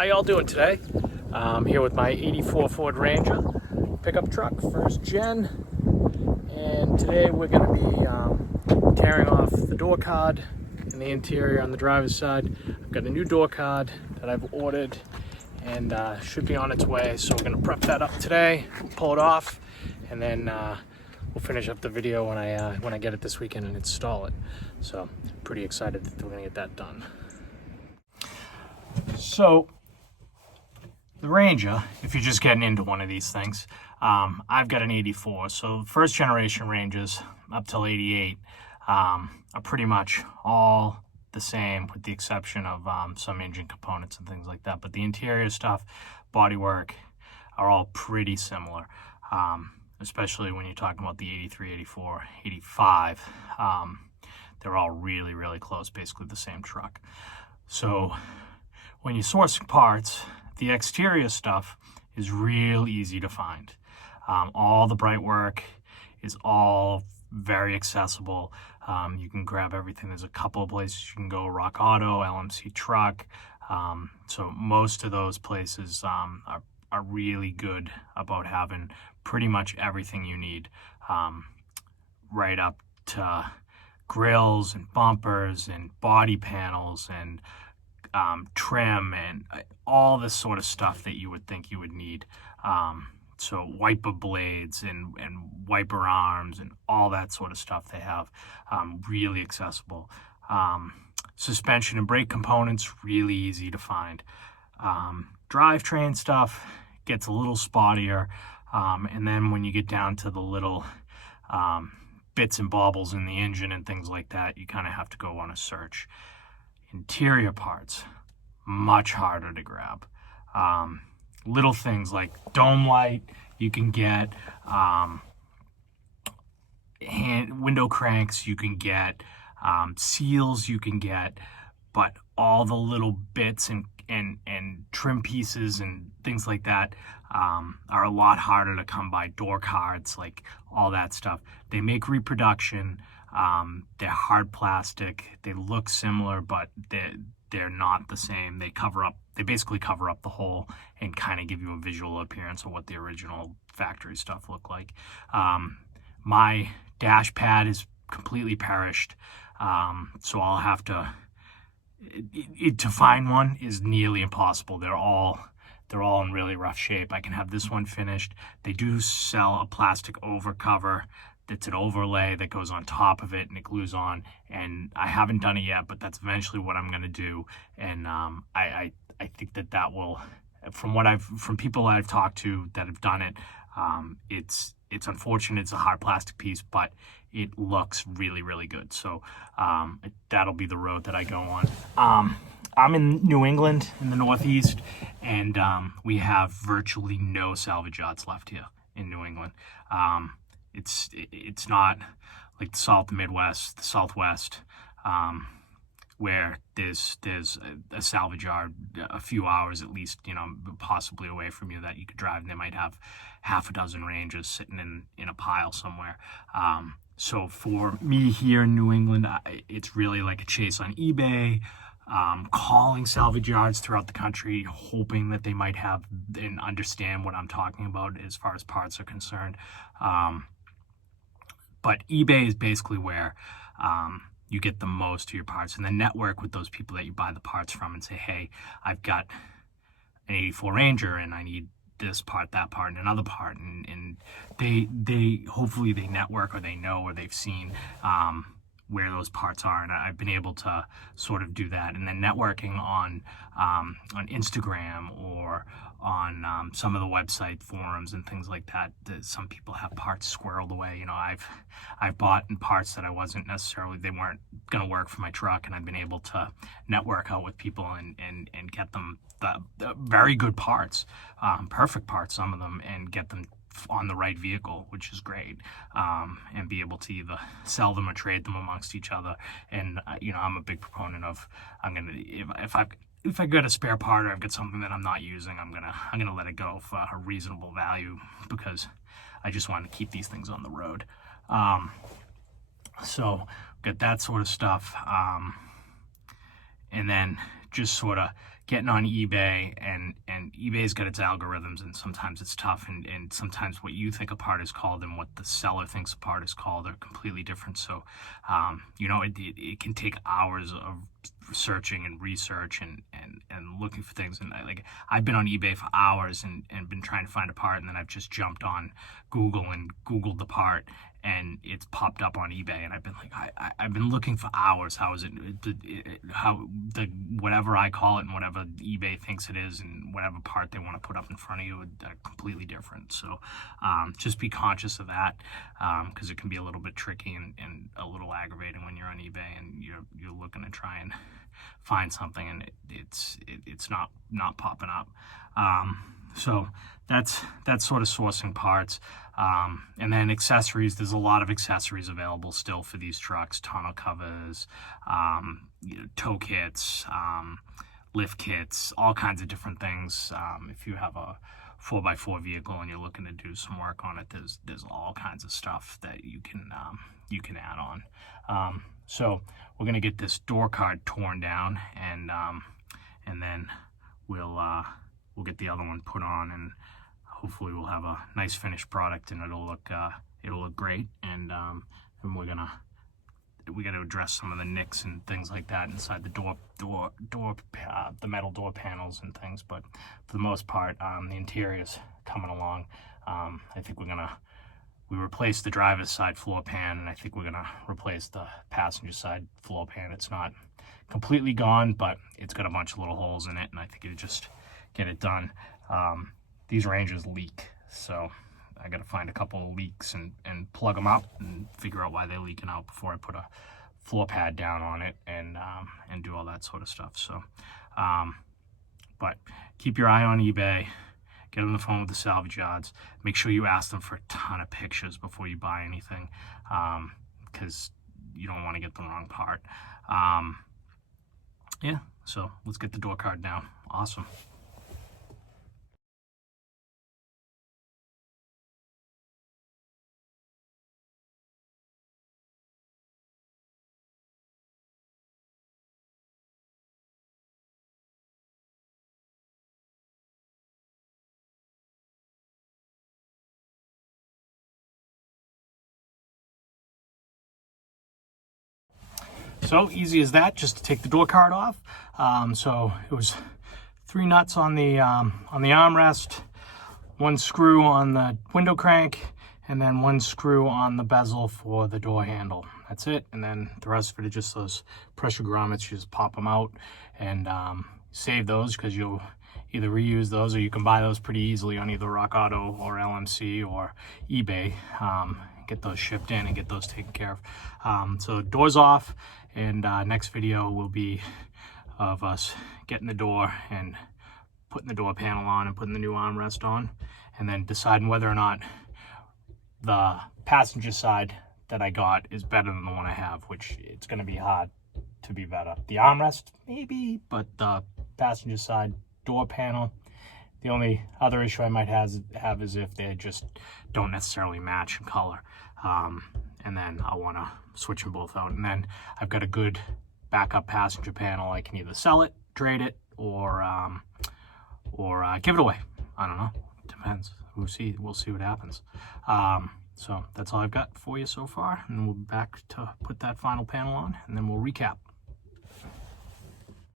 How y'all doing today? I'm here with my 84 Ford Ranger pickup truck, first gen, and today we're going to be tearing off the door card in the interior on the driver's side. I've got a new door card that I've ordered and should be on its way, so we're going to prep that up today, pull it off, and then we'll finish up the video when I get it this weekend and install it. So pretty excited that we're going to get that done. So the Ranger, if you're just getting into one of these things, I've got an 84. So first generation Rangers up till 88 are pretty much all the same, with the exception of some engine components and things like that. But the interior stuff, bodywork, are all pretty similar, especially when you're talking about the 83, 84, 85. They're all really, really close, basically the same truck. So when you're sourcing parts, the exterior stuff is real easy to find. All the bright work is all very accessible. You can grab everything. There's a couple of places you can go: Rock Auto, LMC Truck. So most of those places are really good about having pretty much everything you need, right up to grills and bumpers and body panels and trim and all this sort of stuff that you would think you would need. So wiper blades and wiper arms and all that sort of stuff they have, really accessible. Suspension and brake components, really easy to find. Drivetrain stuff gets a little spottier, and then when you get down to the little bits and baubles in the engine and things like that, you kind of have to go on a search. Interior parts, much harder to grab. Little things like dome light you can get, window cranks you can get, seals you can get, but all the little bits and trim pieces and things like that are a lot harder to come by. Door cards, like all that stuff. They make reproduction. They're hard plastic. They look similar, but they're not the same. They basically cover up the hole and kind of give you a visual appearance of what the original factory stuff looked like. My dash pad is completely perished, so I'll have to find one is nearly impossible. They're all in really rough shape. I can have this one finished. They do sell a plastic overcover that's an overlay that goes on top of it and it glues on, and I haven't done it yet, but that's eventually what I'm going to do. And I think that will, from people I've talked to that have done it, it's unfortunate it's a hard plastic piece, but it looks really, really good. So that'll be the road that I go on. I'm in New England in the Northeast, and we have virtually no salvage yards left here in New England. It's not like the Midwest, the Southwest, where there's a salvage yard a few hours at least, possibly away from you that you could drive, and they might have half a dozen Rangers sitting in a pile somewhere. So for me here in New England, it's really like a chase on eBay, calling salvage yards throughout the country, hoping that they might have and understand what I'm talking about as far as parts are concerned. But eBay is basically where you get the most of your parts, and then network with those people that you buy the parts from and say, hey, I've got an 84 Ranger and I need this part, that part, and another part. And they hopefully they network, or they know, or they've seen where those parts are, and I've been able to sort of do that. And then networking on Instagram or on some of the website forums and things like that, some people have parts squirreled away. I've bought parts that I wasn't necessarily, they weren't going to work for my truck, and I've been able to network out with people and get them the very good parts, perfect parts, some of them, and get them on the right vehicle, which is great, and be able to either sell them or trade them amongst each other. And I'm a big proponent of, if I got a spare part or I've got something that I'm not using, I'm gonna let it go for a reasonable value, because I just want to keep these things on the road. So got that sort of stuff, and then just sort of getting on eBay, and eBay's got its algorithms, and sometimes it's tough, and sometimes what you think a part is called and what the seller thinks a part is called are completely different. So you know, it can take hours of searching and research and looking for things. And I've been on eBay for hours and been trying to find a part, and then I've just jumped on Google and Googled the part, and it's popped up on eBay, and I've been like, I've been looking for hours. How is whatever I call it and whatever eBay thinks it is, and whatever part they want to put up in front of you are completely different. So just be conscious of that, because it can be a little bit tricky and a little aggravating when you're on eBay and you're looking to try and find something and it's not popping up. So that's sort of sourcing parts. And then accessories, there's a lot of accessories available still for these trucks: tonneau covers, tow kits, lift kits, all kinds of different things. If you have a 4x4 vehicle and you're looking to do some work on it, there's all kinds of stuff that you can add on. So we're gonna get this door card torn down, and then we'll get the other one put on, and hopefully we'll have a nice finished product, and it'll look great. And we got to address some of the nicks and things like that inside the the metal door panels and things. But for the most part, the interior's coming along. I think we replaced the driver's side floor pan, and I think we're gonna replace the passenger side floor pan. It's not completely gone, but it's got a bunch of little holes in it, and I think it'll just get it done. These Rangers leak, so I got to find a couple of leaks and plug them up and figure out why they're leaking out before I put a floor pad down on it and do all that sort of stuff. So, but keep your eye on eBay. Get on the phone with the salvage yards. Make sure you ask them for a ton of pictures before you buy anything, because you don't want to get the wrong part. Yeah, so let's get the door card down. Awesome. So easy as that, just to take the door card off. So it was 3 nuts on the armrest, 1 screw on the window crank, and then 1 screw on the bezel for the door handle. That's it. And then the rest of it is just those pressure grommets. You just pop them out and save those, because you'll either reuse those or you can buy those pretty easily on either Rock Auto or LMC or eBay. Get those shipped in and get those taken care of. So doors off, and next video will be of us getting the door and putting the door panel on and putting the new armrest on, and then deciding whether or not the passenger side that I got is better than the one I have, which it's going to be hard to be better. The armrest maybe, but the passenger side door panel, the only other issue I might have is if they just don't necessarily match in color. And then I'll want to switch them both out. And then I've got a good backup passenger panel. I can either sell it, trade it, or give it away. I don't know. Depends. We'll see what happens. So that's all I've got for you so far. And we'll be back to put that final panel on, and then we'll recap.